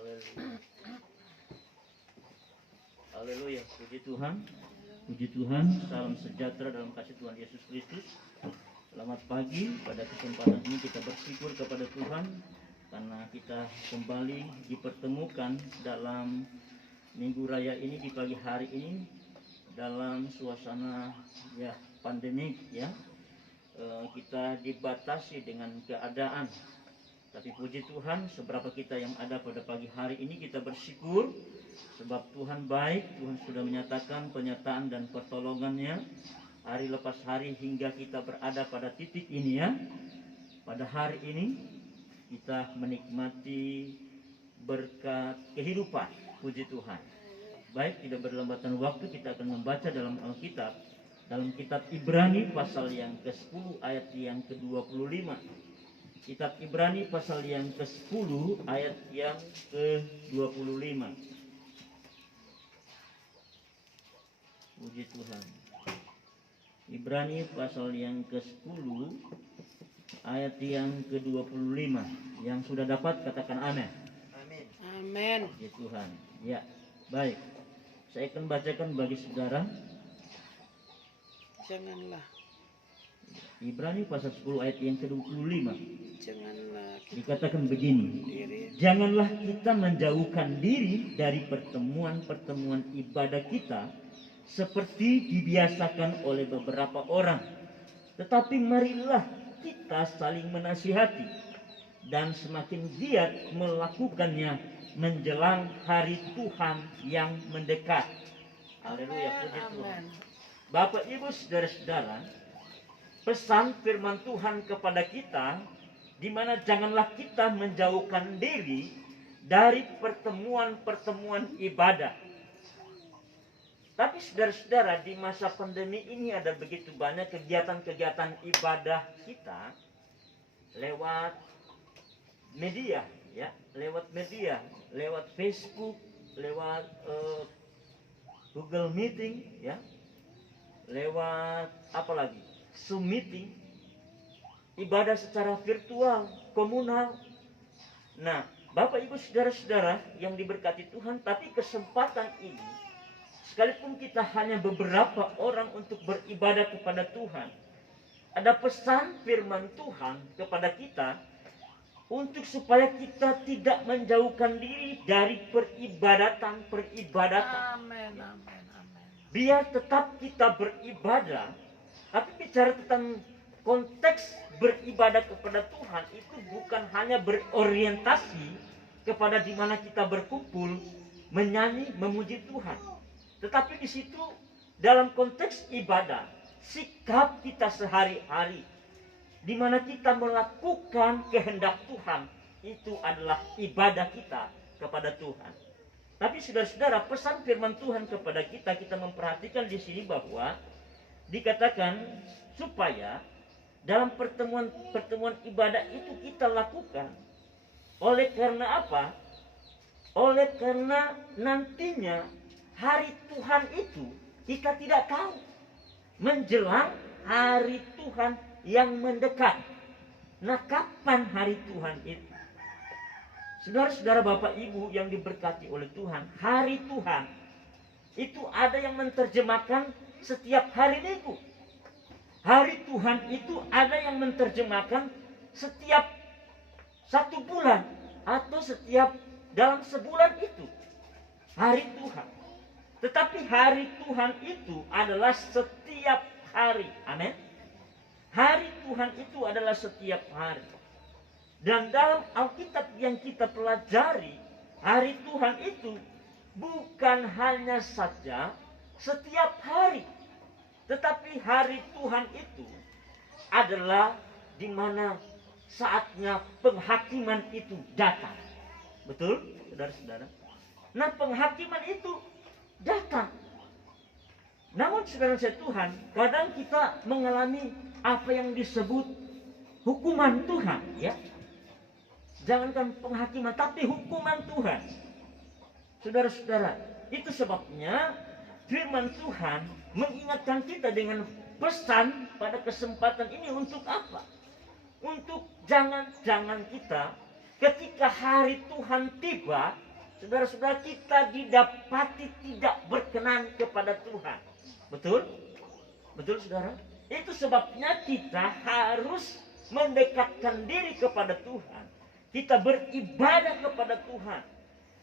Haleluya. Haleluya. Puji Tuhan. Puji Tuhan. Salam sejahtera dalam kasih Tuhan Yesus Kristus. Selamat pagi. Pada kesempatan ini kita bersyukur kepada Tuhan karena kita kembali dipertemukan dalam Minggu Raya ini di pagi hari ini dalam suasana ya pandemik ya. Kita dibatasi dengan keadaan. Tapi puji Tuhan, seberapa kita yang ada pada pagi hari ini kita bersyukur sebab Tuhan baik. Tuhan sudah menyatakan penyataan dan pertolongannya hari lepas hari hingga kita berada pada titik ini ya. Pada hari ini kita menikmati berkat kehidupan. Puji Tuhan. Baik, tidak berlambatan waktu kita akan membaca dalam Alkitab, dalam kitab Ibrani pasal yang ke-10 ayat yang ke-25. Kitab Ibrani pasal yang ke-10 ayat yang ke-25. Puji Tuhan. Ibrani pasal yang ke-10 ayat yang ke-25. Yang sudah dapat katakan amin. Amin. Amin. Puji Tuhan. Ya, baik. Saya akan bacakan bagi saudara. Janganlah Ibrani pasal 10 ayat yang ke-25. Janganlah kita Dikatakan begini. diri Janganlah kita menjauhkan diri dari pertemuan-pertemuan ibadah kita seperti dibiasakan oleh beberapa orang. Tetapi marilah kita saling menasihati dan semakin giat melakukannya menjelang hari Tuhan yang mendekat. Haleluya, puji Tuhan. Bapak, Ibu, saudara-saudara, pesan firman Tuhan kepada kita di mana janganlah kita menjauhkan diri dari pertemuan-pertemuan ibadah. Tapi saudara-saudara, di masa pandemi ini ada begitu banyak kegiatan-kegiatan ibadah kita lewat media, ya, lewat Facebook, lewat Google Meeting, ya, lewat apa lagi? Zoom meeting, ibadah secara virtual, komunal. Nah, Bapak Ibu saudara-saudara yang diberkati Tuhan, tapi kesempatan ini, sekalipun kita hanya beberapa orang untuk beribadah kepada Tuhan, ada pesan firman Tuhan kepada kita untuk supaya kita tidak menjauhkan diri dari peribadatan. Amin, amin, amin. Biar tetap kita beribadah. Tapi bicara tentang konteks beribadah kepada Tuhan itu bukan hanya berorientasi kepada di mana kita berkumpul menyanyi memuji Tuhan. Tetapi di situ dalam konteks ibadah, sikap kita sehari-hari di mana kita melakukan kehendak Tuhan itu adalah ibadah kita kepada Tuhan. Tapi saudara-saudara, pesan firman Tuhan kepada kita, kita memperhatikan di sini bahwa dikatakan supaya dalam pertemuan ibadah itu kita lakukan. Oleh karena apa? Oleh karena nantinya hari Tuhan itu kita tidak tahu. Menjelang hari Tuhan yang mendekat. Nah, kapan hari Tuhan itu? Saudara-saudara, Bapak Ibu yang diberkati oleh Tuhan, hari Tuhan itu ada yang menerjemahkan setiap hari minggu. Hari Tuhan itu ada yang menerjemahkan setiap satu bulan atau setiap dalam sebulan itu. Hari Tuhan. Tetapi hari Tuhan itu adalah setiap hari. Amin. Hari Tuhan itu adalah setiap hari. Dan dalam Alkitab yang kita pelajari, hari Tuhan itu bukan hanya saja setiap hari, tetapi hari Tuhan itu adalah di mana saatnya penghakiman itu datang. Betul, saudara-saudara? Nah, penghakiman itu datang. Namun saudara-saudara Tuhan, kadang kita mengalami apa yang disebut hukuman Tuhan, ya. Jangankan penghakiman, tapi hukuman Tuhan. Saudara-saudara, itu sebabnya firman Tuhan mengingatkan kita dengan pesan pada kesempatan ini untuk apa? Untuk jangan-jangan kita ketika hari Tuhan tiba, saudara-saudara, kita didapati tidak berkenan kepada Tuhan. Betul? Betul saudara? Itu sebabnya kita harus mendekatkan diri kepada Tuhan. Kita beribadah kepada Tuhan.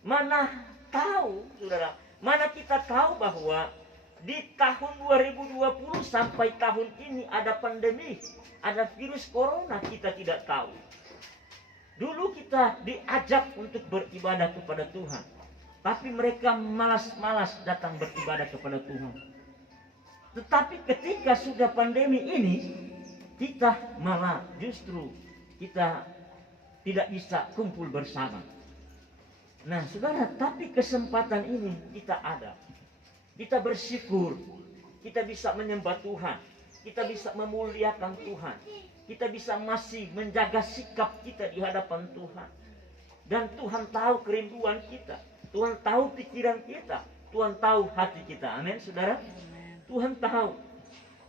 Mana tahu saudara, mana kita tahu bahwa di tahun 2020 sampai tahun ini ada pandemi, ada virus corona, kita tidak tahu. Dulu kita diajak untuk beribadah kepada Tuhan, tapi mereka malas-malas datang beribadah kepada Tuhan. Tetapi ketika sudah pandemi ini, kita malah justru kita tidak bisa kumpul bersama. Nah saudara, tapi kesempatan ini kita ada. Kita bersyukur, kita bisa menyembah Tuhan, kita bisa memuliakan Tuhan, kita bisa masih menjaga sikap kita di hadapan Tuhan. Dan Tuhan tahu kerinduan kita, Tuhan tahu pikiran kita, Tuhan tahu hati kita. Amin saudara. Tuhan tahu.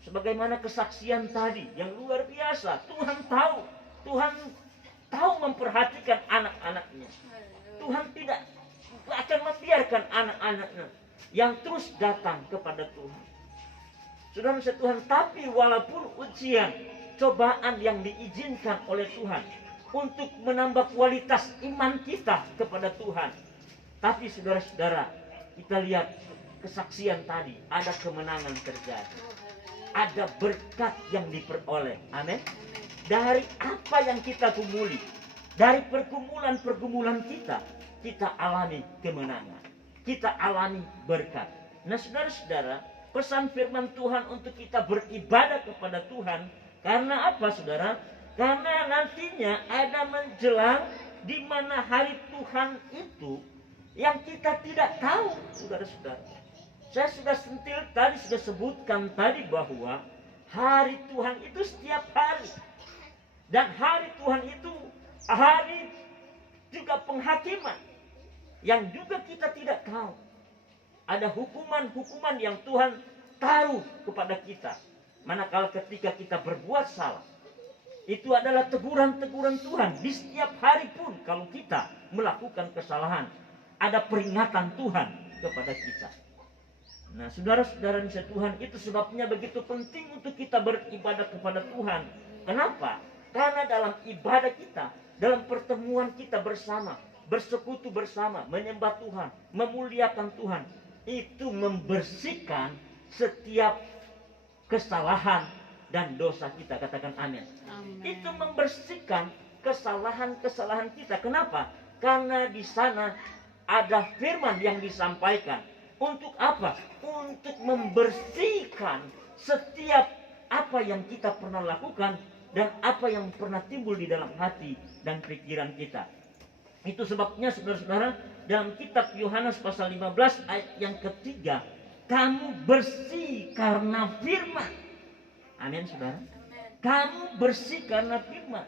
Sebagaimana kesaksian tadi yang luar biasa, Tuhan tahu. Tuhan tahu memperhatikan anak-anaknya. Tuhan tidak akan membiarkan anak-anaknya yang terus datang kepada Tuhan. Saudara Tuhan, tapi walaupun ujian, cobaan yang diizinkan oleh Tuhan untuk menambah kualitas iman kita kepada Tuhan, tapi saudara-saudara, kita lihat kesaksian tadi, ada kemenangan terjadi, ada berkat yang diperoleh. Amin. Dari apa yang kita gumuli, dari pergumulan-pergumulan kita alami kemenangan, kita alami berkat. Nah saudara-saudara, pesan firman Tuhan untuk kita beribadah kepada Tuhan, karena apa saudara? Karena nantinya ada menjelang di mana hari Tuhan itu yang kita tidak tahu, saudara-saudara. Saya sudah sentil tadi, sudah sebutkan tadi bahwa hari Tuhan itu setiap hari. Dan hari Tuhan itu hari juga penghakiman yang juga kita tidak tahu. Ada hukuman-hukuman yang Tuhan taruh kepada kita. Manakala ketika kita berbuat salah, itu adalah teguran-teguran Tuhan. Di setiap hari pun kalau kita melakukan kesalahan, ada peringatan Tuhan kepada kita. Nah saudara-saudara Tuhan, itu sebabnya begitu penting untuk kita beribadah kepada Tuhan. Kenapa? Karena dalam ibadah kita, dalam pertemuan kita bersama, bersekutu bersama, menyembah Tuhan, memuliakan Tuhan, itu membersihkan setiap kesalahan dan dosa kita. Katakan amin. Itu membersihkan kesalahan-kesalahan kita. Kenapa? Karena di sana ada firman yang disampaikan. Untuk apa? Untuk membersihkan setiap apa yang kita pernah lakukan dan apa yang pernah timbul di dalam hati dan pikiran kita. Itu sebabnya saudara-saudara, dalam kitab Yohanes pasal 15 ayat yang ketiga, kamu bersih karena firman. Amin saudara. Kamu bersih karena firman.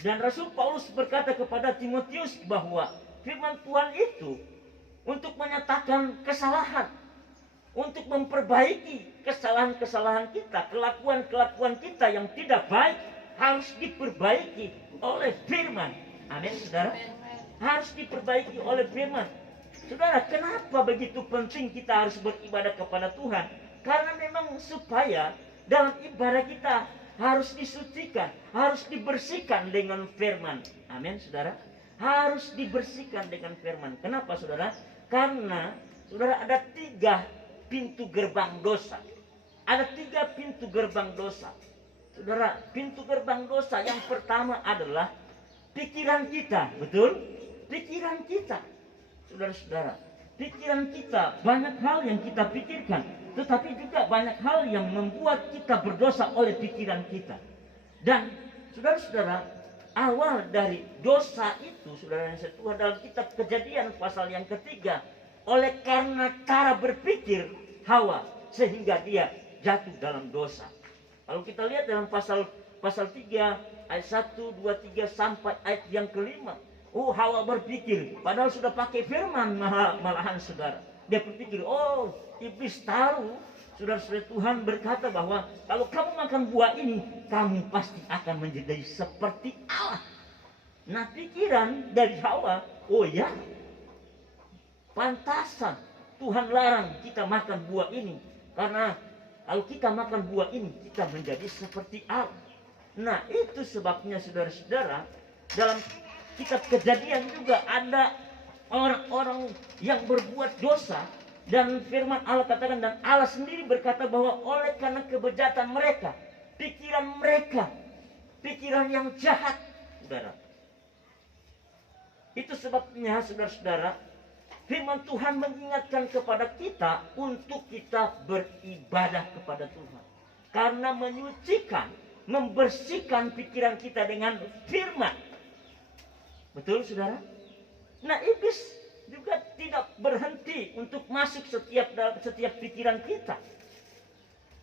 Dan Rasul Paulus berkata kepada Timotius bahwa firman Tuhan itu untuk menyatakan kesalahan, untuk memperbaiki kesalahan-kesalahan kita, kelakuan-kelakuan kita yang tidak baik harus diperbaiki oleh firman. Amin saudara. Harus diperbaiki oleh firman. Saudara, kenapa begitu penting kita harus beribadah kepada Tuhan? Karena memang supaya dalam ibadah kita harus disucikan, harus dibersihkan dengan firman. Amin saudara. Harus dibersihkan dengan firman. Kenapa saudara? Karena saudara, ada 3 pintu gerbang dosa. Ada 3 pintu gerbang dosa. Saudara, pintu gerbang dosa yang pertama adalah pikiran kita. Betul? Pikiran kita. Saudara-saudara, pikiran kita, banyak hal yang kita pikirkan, tetapi juga banyak hal yang membuat kita berdosa oleh pikiran kita. Dan saudara-saudara, awal dari dosa itu, saudara yang setua, dalam kitab Kejadian pasal yang ketiga, oleh karena cara berpikir Hawa, sehingga dia jatuh dalam dosa. Kalau kita lihat dalam pasal 3 ayat 1, 2, 3 sampai ayat yang kelima, Hawa berpikir, padahal sudah pakai firman malahan saudara. Dia berpikir, iblis tahu, saudara-saudara, Tuhan berkata bahwa kalau kamu makan buah ini, kamu pasti akan menjadi seperti Allah. Nah pikiran dari Hawa, pantasan Tuhan larang kita makan buah ini. Karena kalau kita makan buah ini, kita menjadi seperti Allah. Nah, itu sebabnya saudara-saudara, dalam kitab Kejadian juga ada orang-orang yang berbuat dosa. Dan firman Allah katakan, dan Allah sendiri berkata bahwa oleh karena kebejatan mereka, pikiran mereka, pikiran yang jahat, saudara. Itu sebabnya saudara-saudara, firman Tuhan mengingatkan kepada kita untuk kita beribadah kepada Tuhan. Karena menyucikan, membersihkan pikiran kita dengan firman. Betul saudara? Nah, iblis juga tidak berhenti untuk masuk setiap pikiran kita.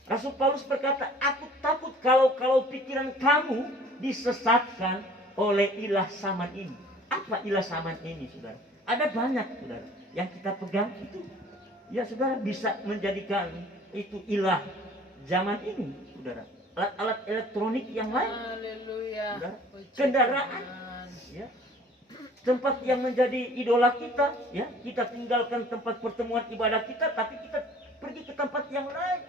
Rasul Paulus berkata, aku takut kalau pikiran kamu disesatkan oleh ilah zaman ini. Apa ilah zaman ini, saudara? Ada banyak, saudara, yang kita pegang itu. Ya, saudara, bisa menjadikan itu ilah zaman ini, saudara. Alat-alat elektronik yang lain. Haleluya. Saudara. Kendaraan. Ya. Tempat yang menjadi idola kita, ya, kita tinggalkan tempat pertemuan ibadah kita, tapi kita pergi ke tempat yang lain.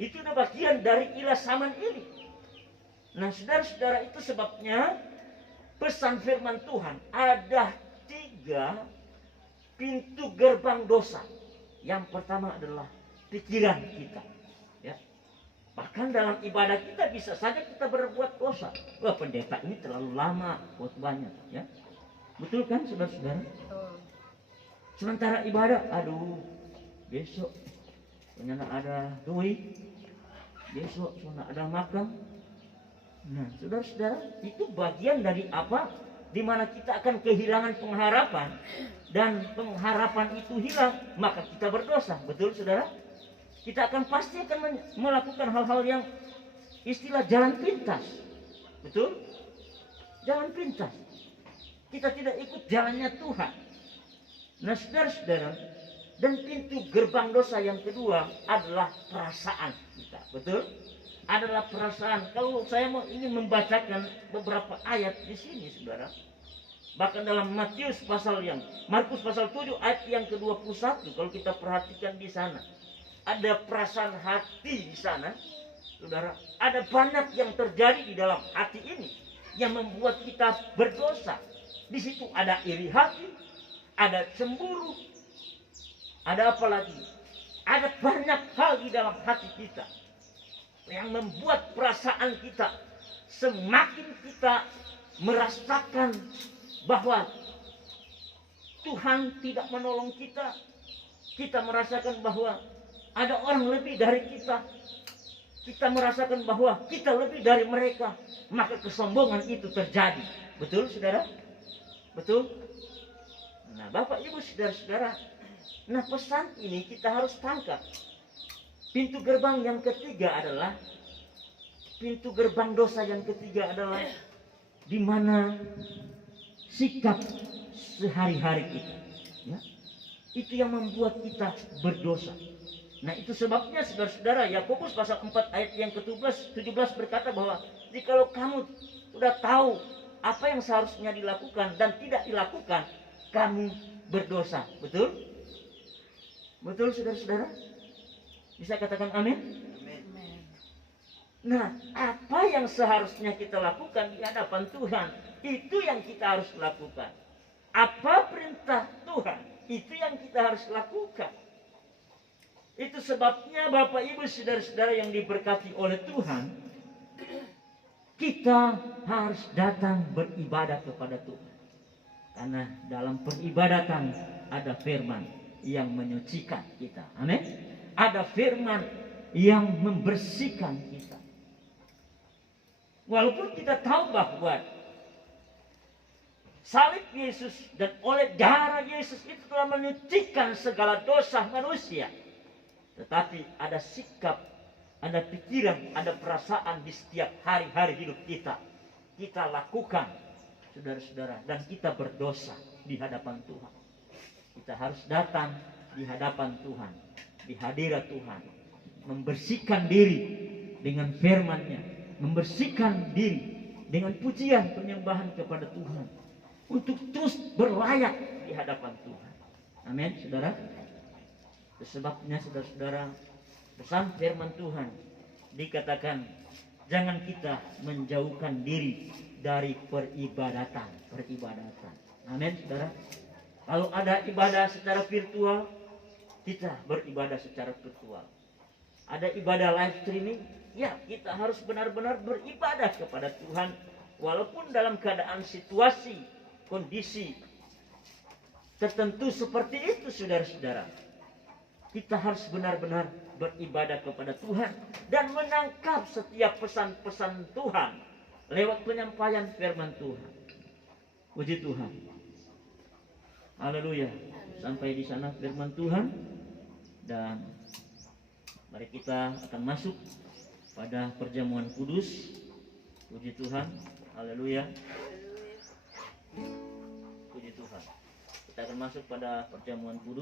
Itu adalah bagian dari ilah zaman ini. Nah, saudara-saudara, itu sebabnya pesan firman Tuhan, ada 3 pintu gerbang dosa. Yang pertama adalah pikiran kita, ya. Bahkan dalam ibadah kita bisa saja kita berbuat dosa. Wah, pendeta ini terlalu lama khotbahnya, ya. Betul kan, saudara-saudara? Sementara ibadah, aduh, besok ternyata ada duit, besok ternyata ada makan. Nah, saudara-saudara, itu bagian dari apa? Di mana kita akan kehilangan pengharapan, dan pengharapan itu hilang, maka kita berdosa. Betul, saudara? Kita akan pasti akan melakukan hal-hal yang istilah jalan pintas. Betul? Jalan pintas. Kita tidak ikut jalannya Tuhan. Nah, saudara-saudara, dan pintu gerbang dosa yang kedua adalah perasaan kita. Betul? Adalah perasaan. Kalau saya mau ingin membacakan beberapa ayat di sini, saudara. Bahkan dalam Markus pasal 7 ayat yang ke-21, kalau kita perhatikan di sana, ada perasaan hati di sana, saudara. Ada banyak yang terjadi di dalam hati ini yang membuat kita berdosa. Di situ ada iri hati, ada cemburu, ada apa lagi? Ada banyak hal di dalam hati kita yang membuat perasaan kita, semakin kita merasakan bahwa Tuhan tidak menolong kita, kita merasakan bahwa ada orang lebih dari kita, kita merasakan bahwa kita lebih dari mereka, maka kesombongan itu terjadi. Betul, saudara? Betul? Nah, Bapak, Ibu, saudara-saudara, nah, pesan ini kita harus tangkap. Pintu gerbang yang ketiga adalah, pintu gerbang dosa yang ketiga adalah di mana sikap sehari-hari kita, ya, itu yang membuat kita berdosa. Nah, itu sebabnya saudara-saudara, Yakobus pasal 4 ayat yang ke-17 berkata bahwa jikalau kamu sudah tahu apa yang seharusnya dilakukan dan tidak dilakukan, kamu berdosa. Betul? Betul, saudara-saudara? Bisa katakan amin? Amin. Nah, apa yang seharusnya kita lakukan di hadapan Tuhan, itu yang kita harus lakukan. Apa perintah Tuhan, itu yang kita harus lakukan. Itu sebabnya Bapak, Ibu, saudara-saudara yang diberkati oleh Tuhan, kita harus datang beribadah kepada Tuhan. Karena dalam peribadatan ada firman yang menyucikan kita. Amin. Ada firman yang membersihkan kita. Walaupun kita tahu bahwa salib Yesus dan oleh darah Yesus itu telah menyucikan segala dosa manusia, tetapi ada sikap, ada pikiran, ada perasaan di setiap hari-hari hidup kita. Kita lakukan, saudara-saudara, dan kita berdosa di hadapan Tuhan. Kita harus datang di hadapan Tuhan, di hadirat Tuhan, membersihkan diri dengan firman-Nya, membersihkan diri dengan pujian penyembahan kepada Tuhan, untuk terus berlayak di hadapan Tuhan. Amin, saudara. Sebabnya saudara-saudara, pesan firman Tuhan dikatakan jangan kita menjauhkan diri dari peribadatan. Amin, saudara. Kalau ada ibadah secara virtual, kita beribadah secara virtual. Ada ibadah live streaming, ya kita harus benar-benar beribadah kepada Tuhan walaupun dalam keadaan situasi, kondisi tertentu seperti itu, saudara-saudara. Kita harus benar-benar beribadah kepada Tuhan dan menangkap setiap pesan-pesan Tuhan lewat penyampaian firman Tuhan. Puji Tuhan. Haleluya. Sampai di sana firman Tuhan, dan mari kita akan masuk pada perjamuan kudus. Puji Tuhan. Haleluya. Puji Tuhan. Kita akan masuk pada perjamuan kudus.